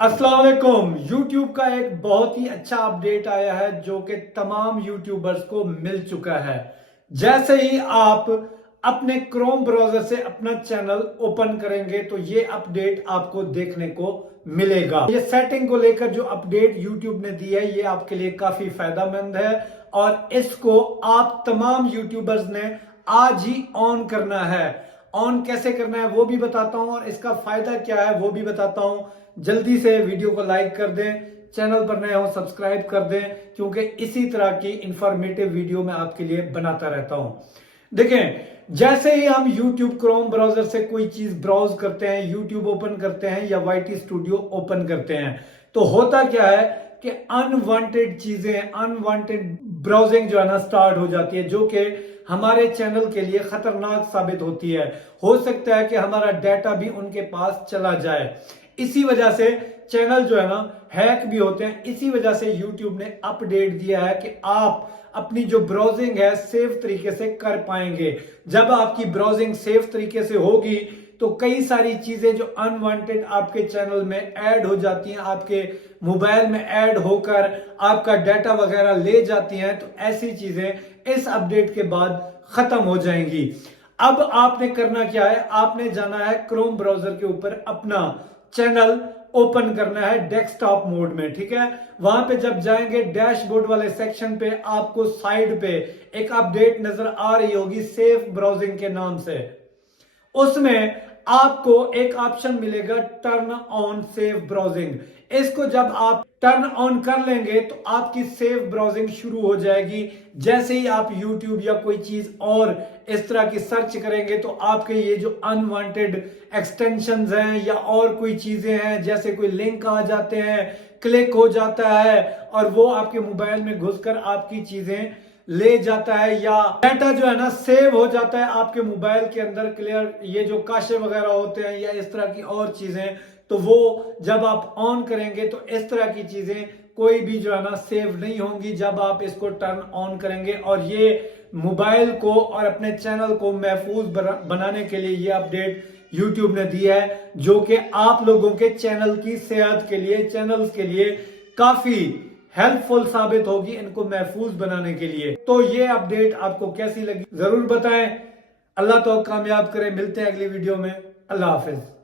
अस्सलाम वालेकुम। YouTube का एक बहुत ही अच्छा अपडेट आया है जो कि तमाम यूट्यूबर्स को मिल चुका है। जैसे ही आप अपने क्रोम ब्राउजर से अपना चैनल ओपन करेंगे तो ये अपडेट आपको देखने को मिलेगा। ये सेटिंग को लेकर जो अपडेट YouTube ने दी है ये आपके लिए काफी फायदेमंद है और इसको आप तमाम यूट्यूबर्स ने आज ही ऑन करना है। ऑन कैसे करना है वो भी बताता हूं और इसका फायदा क्या है वो भी बताता हूं। जल्दी से वीडियो को लाइक कर दें, चैनल पर नए हो सब्सक्राइब कर दें, क्योंकि इसी तरह की इंफॉर्मेटिव वीडियो मैं आपके लिए बनाता रहता हूं। देखें, जैसे ही हम YouTube क्रोम ब्राउजर से कोई चीज ब्राउज करते हैं, YouTube ओपन करते हैं या YT स्टूडियो ओपन करते हैं, तो होता क्या है कि अनवांटेड चीजें, अनवांटेड ब्राउजिंग जो है ना स्टार्ट हो जाती है, जो कि हमारे चैनल के लिए खतरनाक साबित होती है। हो सकता है कि हमारा डाटा भी उनके पास चला जाए। इसी वजह से चैनल जो है ना हैक भी होते हैं। इसी वजह से YouTube ने अपडेट दिया है कि आप अपनी जो ब्राउजिंग है सेफ तरीके से कर पाएंगे। जब आपकी ब्राउजिंग सेफ तरीके से होगी तो कई सारी चीजें जो अनवांटेड आपके चैनल में ऐड हो जाती हैं, आपके मोबाइल में ऐड होकर आपका डाटा वगैरह ले जाती हैं, तो ऐसी चीजें इस अपडेट के बाद खत्म हो जाएंगी। अब आपने करना क्या है, आपने जाना है क्रोम ब्राउजर के ऊपर, अपना चैनल ओपन करना है डेस्कटॉप मोड में। ठीक है, वहां पे जब जाएंगे डैशबोर्ड वाले सेक्शन पे आपको साइड पे एक अपडेट नजर आ रही होगी सेफ ब्राउजिंग के नाम से। उसमें आपको एक ऑप्शन मिलेगा टर्न ऑन सेफ ब्राउजिंग। इसको जब आप टर्न ऑन कर लेंगे तो आपकी सेफ ब्राउजिंग शुरू हो जाएगी। जैसे ही आप YouTube या कोई चीज और इस तरह की सर्च करेंगे तो आपके ये जो अनवांटेड एक्सटेंशंस हैं या और कोई चीजें हैं, जैसे कोई लिंक आ जाते हैं, क्लिक हो जाता है और वो आपके मोबाइल में घुसकर आपकी चीजें ले जाता है, या डाटा जो है ना सेव हो जाता है आपके मोबाइल के अंदर क्लियर, ये जो काशे वगैरह होते हैं या इस तरह की और चीजें, तो वो जब आप ऑन करेंगे तो इस तरह की चीजें कोई भी जो है ना सेव नहीं होंगी जब आप इसको टर्न ऑन करेंगे। और ये मोबाइल को और अपने चैनल को महफूज बनाने के लिए ये अपडेट YouTube ने दी है, जो कि आप लोगों के चैनल की सेहत के लिए, चैनल्स के लिए काफी हेल्पफुल साबित होगी इनको महफूज बनाने के लिए। तो ये अपडेट आपको कैसी लगी जरूर बताएं। अल्लाह तो कामयाब करे। मिलते हैं अगली वीडियो में। अल्लाह हाफिज।